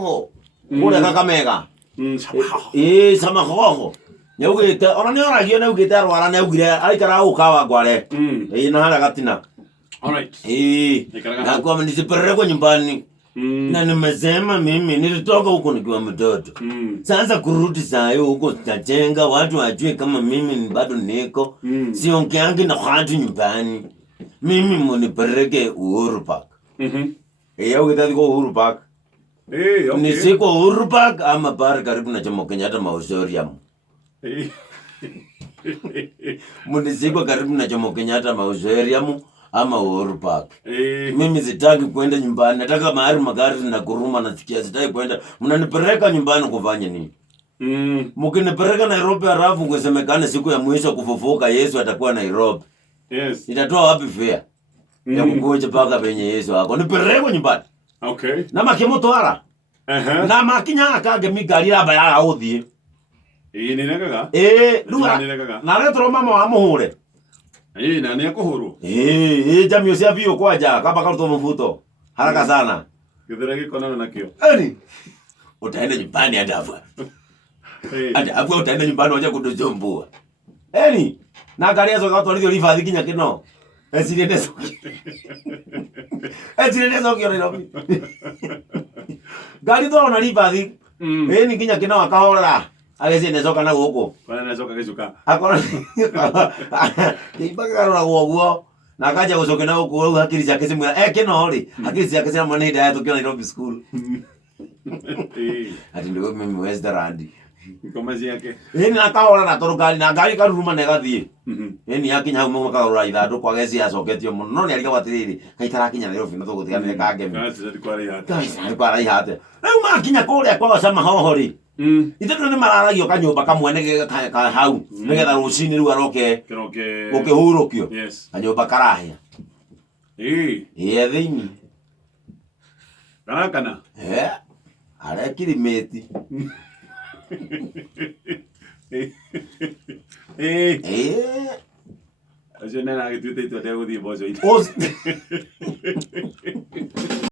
hoho kule Kakamega sama hoho Neugite ona ni oragio neugite arwara neugire aikara ukawa gware na hala gatina. Alright. Na kwa nisipelekwe nyumbani. Na nimesema mimi nilitoka huko nikiwa mtoto. Sasa kurudi saa hiyo huko tutajenga watu wajue kama mimi bado niko. Siongeangi na watu nyumbani. Mimi munipeleke Uhuru Park. Ukitaka kwa Uhuru Park. Okay. Nisiko Uhuru Park ama pale karibu na Jomo Kenyatta Mausoleum. Munisiko karibu na Jomo Kenyatta Mausoleum ama Uhuru Park. Mimi sitaki kwenda nyumbani. Nataka mahali magari na kuruma nasikia sitaki kwenda. Mnanipeleka nyumbani kufanya nini? Mkinipeleka Nairobi halafu kusemekana siku ya mwisho kufufuka Yesu atakuwa Nairobi. Yes. Itatoa wapi fare? Ya kugoja paka penye Yesu wako. Nipeleke nyumbani. Okay. Na makimutwara. Na makinya akage migari aba ya uthie. Nirekaga? Ruga. Na retro mama wa muhure. Na ni akuhuru. Jamio cia bio kwanja kaba karuto mvuto. Haraka sana. Githera gikonana nakio. Utaenda nyumbani hadi hapo. Hadi hapo utaenda nyumbani waje kutujombua. Na gari hizo kwa tolio lifathi kinya kino. Esiriendezo kio Nairobi. Gari ndo na lifathi. Ni kinya kino akahora. Ageze nezoka na goko. Bana nezoka gicuka. Akora. Ibaka rora gwo. Na akaja gucoke na goko hakiri ciake cimwira kino ri. Hakiri ciake cia mwana hida yatukio Nairobi school. Ati ndio mimi Westland. Komazi yake. Nakahora na toro gari na gari karuruma na gathie. Yakinya hau makarora ithandu kwa geci acoketio muno no ni ariga watiriri kaitara kinya Nairobi no tugutiganire kangemi. Kasi kwari hata. Kasi kwari hata. Riu makinya kuria kwa sama hoho ri. Itendo ni mararagio kanyumba kamwene ka hau nigetha rucini ru aroke ukihurukio kanyumba karahia thiini kana arekirimiti acio nena agituite itua ndeguthie mboco